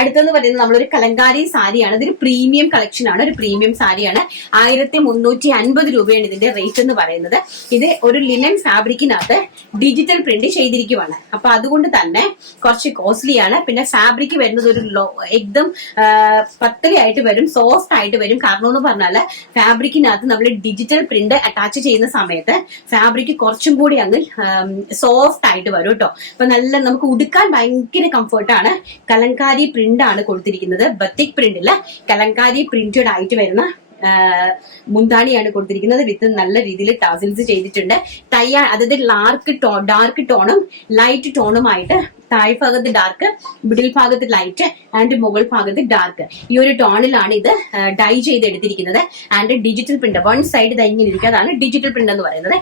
അടുത്തെന്ന് പറയുന്നത് നമ്മളൊരു കലങ്കാരി സാരിയാണ്. ഇതൊരു പ്രീമിയം കളക്ഷൻ ആണ്, ഒരു പ്രീമിയം സാരിയാണ്. 1350 രൂപയാണ് ഇതിന്റെ റേറ്റ് എന്ന് പറയുന്നത്. ഇത് ഒരു ലിനൻ ഫാബ്രിക്കിനകത്ത് ഡിജിറ്റൽ പ്രിന്റ് ചെയ്തിരിക്കുവാണ്. അപ്പൊ അതുകൊണ്ട് തന്നെ കുറച്ച് കോസ്റ്റ്ലി ആണ്. പിന്നെ ഫാബ്രിക് വരുന്നത് ഒരു എക്ദം പത്തലയായിട്ട് വരും, സോഫ്റ്റ് ആയിട്ട് വരും. കാരണം എന്ന് പറഞ്ഞാല് ഫാബ്രിക്കിനകത്ത് നമ്മൾ ഡിജിറ്റൽ പ്രിന്റ് അറ്റാച്ച് ചെയ്യുന്ന സമയത്ത് ഫാബ്രിക് കുറച്ചും കൂടി അങ്ങ് സോഫ്റ്റ് ആയിട്ട് വരും കേട്ടോ. അപ്പൊ നല്ല നമുക്ക് ഉടുക്കാൻ ഭയങ്കര കംഫർട്ടാണ്. കലങ്കാരി പ്രിന്റ് ആണ് കൊടുത്തിരിക്കുന്നത്. ബത്തിക് പ്രിന്റില് കലങ്കാരി പ്രിന്റഡ് ആയിട്ട് വരുന്ന മുന്താണിയാണ് കൊടുത്തിരിക്കുന്നത്. വിത്ത് നല്ല രീതിയിൽ ടാസിൽസ് ചെയ്തിട്ടുണ്ട്. അതായത് ഡാർക്ക് ടോണും ലൈറ്റ് ടോണുമായിട്ട് താഴ്ഭാഗത്ത് ഡാർക്ക്, മിഡിൽ ഭാഗത്ത് ലൈറ്റ് ആൻഡ് മുകൾ ഭാഗത്ത് ഡാർക്ക്. ഈ ഒരു ടോണിലാണ് ഇത് ഡൈ ചെയ്തെടുത്തിരിക്കുന്നത്. And digital print one side ഇങ്ങനെ ഇരിക്കുക. അതാണ് ഡിജിറ്റൽ പ്രിന്റ് എന്ന് പറയുന്നത്.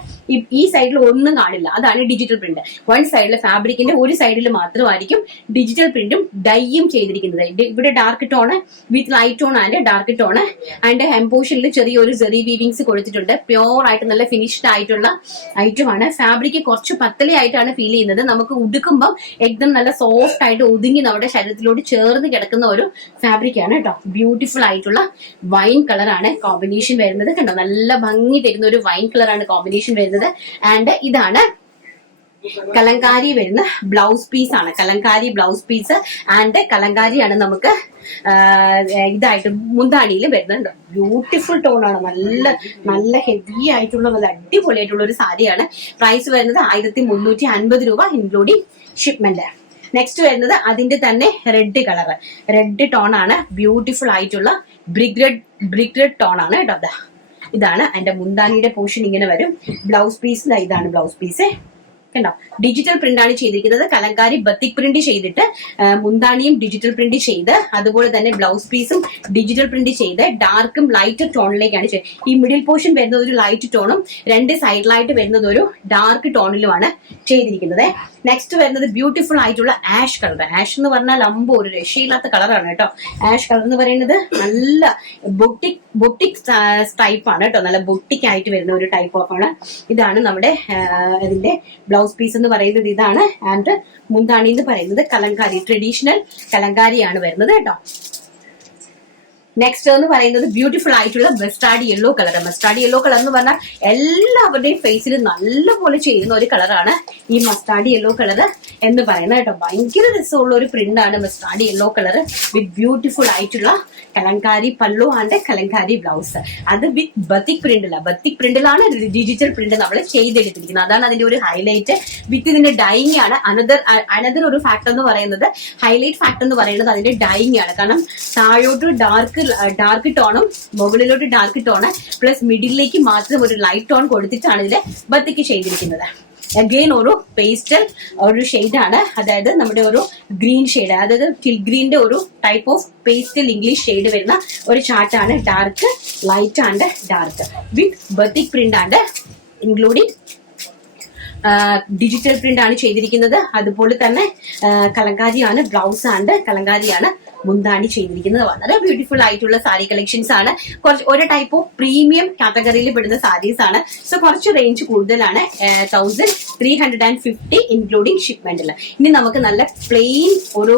ഈ സൈഡിൽ ഒന്നും കാണില്ല, അതാണ് ഡിജിറ്റൽ പ്രിന്റ്. വൺ സൈഡിൽ ഫാബ്രിക്കിന്റെ ഒരു സൈഡിൽ മാത്രമായിരിക്കും ഡിജിറ്റൽ പ്രിന്റും ഡൈയും ചെയ്തിരിക്കുന്നത്. ഇവിടെ dark tone with light tone and dark tone and എംപോഷനിൽ ചെറിയൊരു ജെറി വീവിങ്സ് കൊടുത്തിട്ടുണ്ട്. പ്യോർ ആയിട്ട് നല്ല ഫിനിഷ്ഡ് ആയിട്ടുള്ള ഐറ്റമാണ്. ഫാബ്രിക് കുറച്ച് പത്തലയായിട്ടാണ് ഫീൽ ചെയ്യുന്നത്. നമുക്ക് ഉടുക്കുമ്പോൾ एकदम നല്ല സോഫ്റ്റ് ആയിട്ട് ഒതുങ്ങി നമ്മുടെ ശരീരത്തിലോട്ട് ചേർന്ന് കിടക്കുന്ന ഒരു ഫാബ്രിക് ആണ് കേട്ടോ. ബ്യൂട്ടിഫുൾ ആയിട്ടുള്ള വൈൻ കളറാണ് കോമ്പിനേഷൻ വരുന്നത്. കണ്ടോ, നല്ല ഭംഗി തരുന്ന ഒരു വൈൻ കളറാണ് കോമ്പിനേഷൻ വരുന്നത്. ആൻഡ് ഇതാണ് കലങ്കാരി വരുന്ന ബ്ലൗസ് പീസ് ആണ്. കലങ്കാരി ബ്ലൗസ് പീസ് ആൻഡ് കലങ്കാരിയാണ് നമുക്ക് ഇതായിട്ട് മുന്താണിയിൽ വരുന്നുണ്ട്. ബ്യൂട്ടിഫുൾ ടോൺ ആണ്, നല്ല നല്ല ഹെവി ആയിട്ടുള്ള നല്ല അടിപൊളിയായിട്ടുള്ള ഒരു സാരിയാണ്. പ്രൈസ് വരുന്നത് 1350 രൂപ ഇൻക്ലൂഡിങ് ഷിപ്മെന്റ്. നെക്സ്റ്റ് വരുന്നത് അതിന്റെ തന്നെ റെഡ് കളർ, റെഡ് ടോൺ ആണ്. ബ്യൂട്ടിഫുൾ ആയിട്ടുള്ള ബ്രിക്ക് റെഡ് ടോൺ ആണ് കേട്ടോ. ഇതാണ് അതിന്റെ മുന്താണിയുടെ പോർഷൻ. ഇങ്ങനെ വരും. ബ്ലൗസ് പീസ് ഇതാണ് ബ്ലൗസ് പീസ് കണ്ടോ. ഡിജിറ്റൽ പ്രിന്റ് ആണ് ചെയ്തിരിക്കുന്നത്. കലങ്കാരി ബത്തിക് പ്രിന്റ് ചെയ്തിട്ട് മുന്താണിയും ഡിജിറ്റൽ പ്രിന്റ് ചെയ്ത്, അതുപോലെ തന്നെ ബ്ലൗസ് പീസും ഡിജിറ്റൽ പ്രിന്റ് ചെയ്ത് ഡാർക്കും ലൈറ്റ് ടോണിലേക്കാണ് ചെയ്തത്. ഈ മിഡിൽ പോർഷൻ വരുന്നത് ഒരു ലൈറ്റ് ടോണും രണ്ട് സൈഡിലായിട്ട് വരുന്നത് ഒരു ഡാർക്ക് ടോണിലുമാണ് ചെയ്തിരിക്കുന്നത്. നെക്സ്റ്റ് വരുന്നത് ബ്യൂട്ടിഫുൾ ആയിട്ടുള്ള ആഷ് കളർ. ആഷ് എന്ന് പറഞ്ഞാൽ ഒരു രക്ഷയില്ലാത്ത കളറാണ് കേട്ടോ. ആഷ് കളർ എന്ന് പറയുന്നത് നല്ല ബൊട്ടിക് ടൈപ്പ് ആണ് കേട്ടോ. നല്ല ബൊട്ടിക് ആയിട്ട് വരുന്ന ഒരു ടൈപ്പ് ഓഫ് ആണ്. ഇതാണ് നമ്മുടെ ഇതിന്റെ ബ്ലൗസ് പീസ് എന്ന് പറയുന്നത് ഇതാണ്. ആൻഡ് മുന്താണി എന്ന് പറയുന്നത് കലങ്കാരി, ട്രഡീഷണൽ കലങ്കാരിയാണ് വരുന്നത് കേട്ടോ. നെക്സ്റ്റ് എന്ന് പറയുന്നത് ബ്യൂട്ടിഫുൾ ആയിട്ടുള്ള mustard yellow colour. Mustard yellow colour എന്ന് പറഞ്ഞാൽ എല്ലാവരുടെയും ഫേസിൽ നല്ലപോലെ ചെയ്യുന്ന ഒരു കളറാണ് ഈ മസ്റ്റാർഡ് യെല്ലോ കളർ എന്ന് പറയുന്നത് കേട്ടോ. ഭയങ്കര രസമുള്ള ഒരു പ്രിന്റ് ആണ് മസ്റ്റാർഡ് യെല്ലോ കളർ വിത്ത് ബ്യൂട്ടിഫുൾ ആയിട്ടുള്ള കലങ്കാരി പല്ലു ആൻഡ് കലങ്കാരി ബ്ലൗസ്. അത് വിത്ത് ബത്തിക് പ്രിന്റിലാണ്. ബത്തിക് പ്രിന്റിലാണ് ഡിജിറ്റൽ പ്രിന്റ് നമ്മൾ ചെയ്തെടുത്തിരിക്കുന്നത്. അതാണ് അതിന്റെ ഒരു ഹൈലൈറ്റ്. വിത്ത് ഇതിന്റെ ഡൈയിങ് ആണ്. അനദർ ഒരു ഫാക്ടർ എന്ന് പറയുന്നത്, ഹൈലൈറ്റ് ഫാക്ടർ എന്ന് പറയുന്നത് അതിന്റെ ഡൈയിങ് ആണ്. കാരണം താഴോട്ട് ഡാർക്ക് ടോണും മുകളിലോട്ട് ഡാർക്ക് ടോണ് പ്ലസ് മിഡിലേക്ക് മാത്രം ഒരു ലൈറ്റ് ടോൺ കൊടുത്തിട്ടാണ് ഇതിലെ ബത്തിക്ക് ചെയ്തിരിക്കുന്നത്. അഗെയിൻ ഒരു പേസ്റ്റൽ ഒരു ഷെയ്ഡാണ്. അതായത് നമ്മുടെ ഒരു ഗ്രീൻ ഷെയ്ഡ്, അതായത് ഫിൽ ഗ്രീന്റെ ഒരു type of pastel English shade വരുന്ന ഒരു ചാർട്ടാണ്. Dark, light and dark with batik print and including digital print ആണ് ചെയ്തിരിക്കുന്നത്. അതുപോലെ തന്നെ കലങ്കാരിയാണ് ബ്ലൗസ് ആൻഡ് കലങ്കാരിയാണ് മുന്താണി ചെയ്തിരിക്കുന്നത്. വളരെ ബ്യൂട്ടിഫുൾ ആയിട്ടുള്ള സാരി കളക്ഷൻസ് ആണ്. കുറച്ച് ഒരു ടൈപ്പ് ഓഫ് പ്രീമിയം കാറ്റഗറിയിൽ പെടുന്ന സാരീസ് ആണ്. സോ കുറച്ച് റേഞ്ച് കൂടുതലാണ്. 1350 ഇൻക്ലൂഡിങ് ഷിപ്മെന്റിൽ. ഇനി നമുക്ക് നല്ല പ്ലെയിൻ ഒരു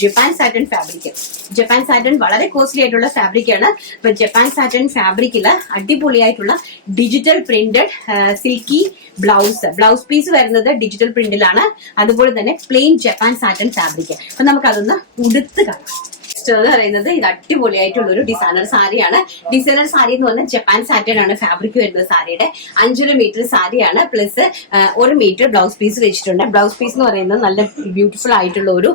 Japan satin fabric. Japan satin വളരെ കോസ്റ്റ്ലി ആയിട്ടുള്ള ഫാബ്രിക് ആണ്. ഇപ്പൊ ജപ്പാൻ സാറ്റൻ ഫാബ്രിക്കില് അടിപൊളിയായിട്ടുള്ള digital printed silky blouse piece വരുന്നത് ഡിജിറ്റൽ പ്രിന്റിലാണ്. അതുപോലെ തന്നെ പ്ലെയിൻ ജപ്പാൻ സാറ്റൻ ഫാബ്രിക്. അപ്പൊ നമുക്ക് അതൊന്ന് ഉടുത്ത് കാണാം. എന്ന് പറയുന്നത് ഇത് അടിപൊളിയായിട്ടുള്ള ഒരു ഡിസൈനർ സാരിയാണ്. ഡിസൈനർ സാരി എന്ന് പറഞ്ഞാൽ ജപ്പാൻ സാറ്റൻ ആണ് ഫാബ്രിക് വരുന്നത്. സാരിയുടെ 5.5 മീറ്റർ സാരിയാണ്. പ്ലസ് 1 മീറ്റർ ബ്ലൗസ് പീസ് വെച്ചിട്ടുണ്ട്. ബ്ലൗസ് പീസ് എന്ന് പറയുന്നത് നല്ല ബ്യൂട്ടിഫുൾ ആയിട്ടുള്ള ഒരു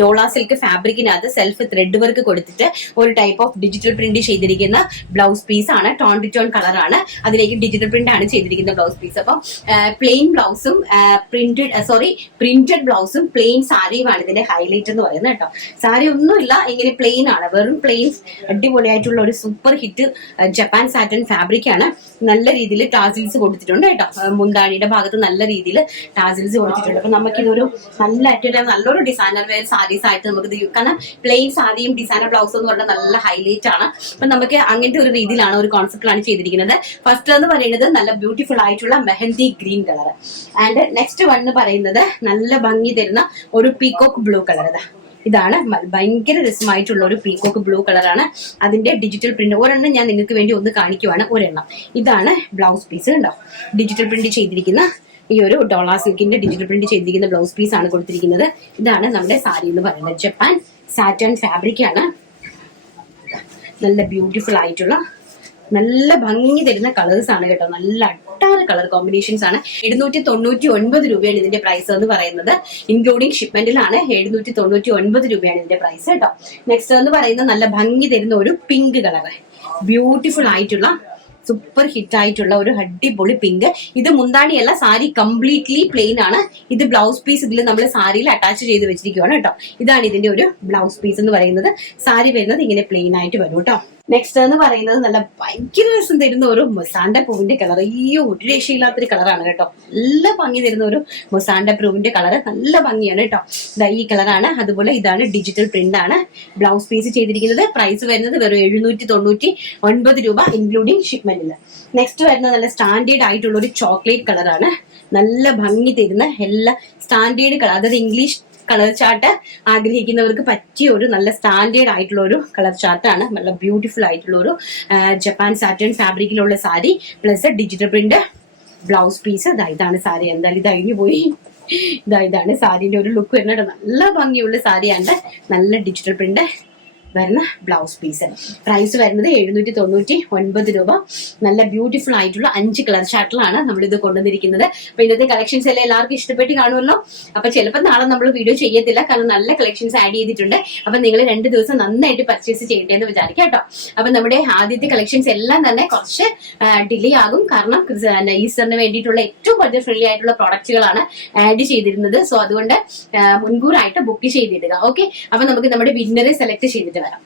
ഡോള സിൽക്ക് ഫാബ്രിക്കിനകത്ത് സെൽഫ് ത്രെഡ് വർക്ക് കൊടുത്തിട്ട് ഒരു ടൈപ്പ് ഓഫ് ഡിജിറ്റൽ പ്രിന്റ് ചെയ്തിരിക്കുന്ന ബ്ലൗസ് പീസ് ആണ്. ടോൺ ടു ടോൺ കളറാണ്. അതിലേക്ക് ഡിജിറ്റൽ പ്രിന്റ് ആണ് ചെയ്തിരിക്കുന്ന ബ്ലൗസ് പീസ്. അപ്പം പ്ലെയിൻ ബ്ലൗസും പ്രിന്റഡ് ബ്ലൗസും പ്ലെയിൻ സാരിയുമാണ് ഇതിന്റെ ഹൈലൈറ്റ് എന്ന് പറയുന്നത് കേട്ടോ. സാരി ഒന്നുമില്ല, ഇങ്ങനെ പ്ലെയിൻ ആണ്, വെറും പ്ലെയിൻ അടിപൊളിയായിട്ടുള്ള ഒരു super hit Japan satin fabric ആണ്. നല്ല രീതിയിൽ ടാസിൽസ് കൊടുത്തിട്ടുണ്ട് കേട്ടോ. മുന്താണിയുടെ ഭാഗത്ത് നല്ല രീതിയിൽ ടാസിൽസ് കൊടുത്തിട്ടുണ്ട്. അപ്പൊ നമുക്കിതൊരു നല്ലൊരു ഡിസൈനർ വെയർ സാരീസ് ആയിട്ട് നമുക്ക്, കാരണം പ്ലെയിൻ സാരിയും ഡിസൈനർ ബ്ലൗസും എന്ന് പറഞ്ഞാൽ നല്ല ഹൈലൈറ്റ് ആണ്. അപ്പൊ നമുക്ക് അങ്ങനത്തെ ഒരു രീതിയിലാണ്, ഒരു കോൺസെപ്റ്റിലാണ് ചെയ്തിരിക്കുന്നത്. ഫസ്റ്റ് എന്ന് പറയുന്നത് നല്ല ബ്യൂട്ടിഫുൾ ആയിട്ടുള്ള mehndi green colour. And next one എന്ന് പറയുന്നത് നല്ല ഭംഗി തരുന്ന ഒരു പീകോക്ക് ബ്ലൂ കളർ. ഇതാണ് ഭയങ്കര രസമായിട്ടുള്ള ഒരു പീകോക്ക് ബ്ലൂ കളറാണ്. അതിന്റെ ഡിജിറ്റൽ പ്രിന്റ് ഒരെണ്ണം ഞാൻ നിങ്ങൾക്ക് വേണ്ടി ഒന്ന് കാണിക്കുവാണ്. ഒരെണ്ണം ഇതാണ് ബ്ലൗസ് പീസ്. ഉണ്ടോ, ഡിജിറ്റൽ പ്രിന്റ് ചെയ്തിരിക്കുന്ന ഈ ഒരു ഡോളാ സിൽക്കിന്റെ ഡിജിറ്റൽ പ്രിന്റ് ചെയ്തിരിക്കുന്ന ബ്ലൗസ് പീസ് ആണ് കൊടുത്തിരിക്കുന്നത്. ഇതാണ് നമ്മുടെ സാരി എന്ന് പറയുന്നത്. ജപ്പാൻ സാറ്റൻ ഫാബ്രിക് ആണ്. നല്ല ബ്യൂട്ടിഫുൾ ആയിട്ടുള്ള നല്ല ഭംഗി തരുന്ന കളേഴ്സ് ആണ് കേട്ടോ. നല്ല അട്ടാറ് കളർ കോമ്പിനേഷൻസ് ആണ്. 799 രൂപയാണ് ഇതിന്റെ പ്രൈസ് എന്ന് പറയുന്നത്. ഇൻക്ലൂഡിംഗ് ഷിപ്മെന്റിലാണ് 799 രൂപയാണ് ഇതിന്റെ പ്രൈസ് കേട്ടോ. നെക്സ്റ്റ് എന്ന് പറയുന്നത് നല്ല ഭംഗി തരുന്ന ഒരു പിങ്ക് കളർ, ബ്യൂട്ടിഫുൾ ആയിട്ടുള്ള സൂപ്പർ ഹിറ്റ് ആയിട്ടുള്ള ഒരു അടിപൊളി പിങ്ക്. ഇത് മുന്താണിയല്ല, സാരി കംപ്ലീറ്റ്ലി പ്ലെയിൻ ആണ്. ഇത് ബ്ലൗസ് പീസ് ഇതിൽ നമ്മൾ സാരിയിൽ അറ്റാച്ച് ചെയ്ത് വെച്ചിരിക്കുകയാണ് കേട്ടോ. ഇതാണ് ഇതിന്റെ ഒരു ബ്ലൗസ് പീസ് എന്ന് പറയുന്നത്. സാരി വരുന്നത് ഇങ്ങനെ പ്ലെയിൻ ആയിട്ട് വരും കേട്ടോ. നെക്സ്റ്റ് എന്ന് പറയുന്നത് നല്ല ഭയങ്കര രസം തരുന്ന ഒരു മൊസാണ്ട പൂവിന്റെ കളർ. ഈ ഒരു രക്ഷയില്ലാത്തൊരു കളറാണ് കേട്ടോ. നല്ല ഭംഗി തരുന്ന ഒരു മൊസാണ്ട പൂവിന്റെ കളർ, നല്ല ഭംഗിയാണ് കേട്ടോ. ഈ കളറാണ്. അതുപോലെ ഇതാണ് ഡിജിറ്റൽ പ്രിന്റ് ആണ് ബ്ലൗസ് പീസ് ചെയ്തിരിക്കുന്നത്. പ്രൈസ് വരുന്നത് വെറും 799 രൂപ ഇൻക്ലൂഡിംഗ് ഷിപ്മെന്റിൽ. നെക്സ്റ്റ് വരുന്നത് നല്ല സ്റ്റാൻഡേർഡ് ആയിട്ടുള്ള ഒരു ചോക്ലേറ്റ് കളറാണ്. നല്ല ഭംഗി തരുന്ന എല്ലാ സ്റ്റാൻഡേർഡ് കളർ, അതായത് ഇംഗ്ലീഷ് കളർ ചാർട്ട് ആഗ്രഹിക്കുന്നവർക്ക് പറ്റിയ ഒരു നല്ല സ്റ്റാൻഡേർഡ് ആയിട്ടുള്ള ഒരു കളർ ചാർട്ടാണ്. നല്ല ബ്യൂട്ടിഫുൾ ആയിട്ടുള്ള ഒരു ജപ്പാൻ സാറ്റൻ ഫാബ്രിക്കിലുള്ള sari plus digital print blouse piece. ഇതാണ് സാരി. എന്തായാലും ഇത് അഴിഞ്ഞു പോയി. ഇതാണ് സാരിന്റെ ഒരു ലുക്ക് വരുന്നത്. നല്ല ഭംഗിയുള്ള സാരിയാണ്. നല്ല ഡിജിറ്റൽ പ്രിന്റ് വരുന്ന ബ്ലൗസ് പീസ്. പ്രൈസ് വരുന്നത് 799 രൂപ. നല്ല ബ്യൂട്ടിഫുൾ ആയിട്ടുള്ള 5 കളർ ചാർട്ടിലാണ് നമ്മൾ ഇത് കൊണ്ടുവന്നിരിക്കുന്നത്. അപ്പൊ ഇന്നത്തെ കളക്ഷൻസ് എല്ലാം എല്ലാവർക്കും ഇഷ്ടപ്പെട്ട് കാണുമല്ലോ. അപ്പൊ ചിലപ്പോൾ നാളെ നമ്മൾ വീഡിയോ ചെയ്യത്തില്ല, കാരണം നല്ല കളക്ഷൻസ് ആഡ് ചെയ്തിട്ടുണ്ട്. അപ്പൊ നിങ്ങൾ 2 ദിവസം നന്നായിട്ട് പർച്ചേസ് ചെയ്യട്ടെ എന്ന് വിചാരിക്കാം കേട്ടോ. അപ്പൊ നമ്മുടെ ആദ്യത്തെ കളക്ഷൻസ് എല്ലാം തന്നെ കുറച്ച് ഡിലേ ആകും, കാരണം ഈസ്റ്ററിന് വേണ്ടിയിട്ടുള്ള ഏറ്റവും ബഡ്ജറ്റ് ഫ്രണ്ട്ലി ആയിട്ടുള്ള പ്രോഡക്റ്റുകളാണ് ആഡ് ചെയ്തിരുന്നത്. സോ അതുകൊണ്ട് മുൻകൂറായിട്ട് ബുക്ക് ചെയ്തിടുക. ഓക്കെ, അപ്പൊ നമുക്ക് നമ്മുടെ വിന്നറെ സെലക്ട് ചെയ്തിട്ട് വരാം.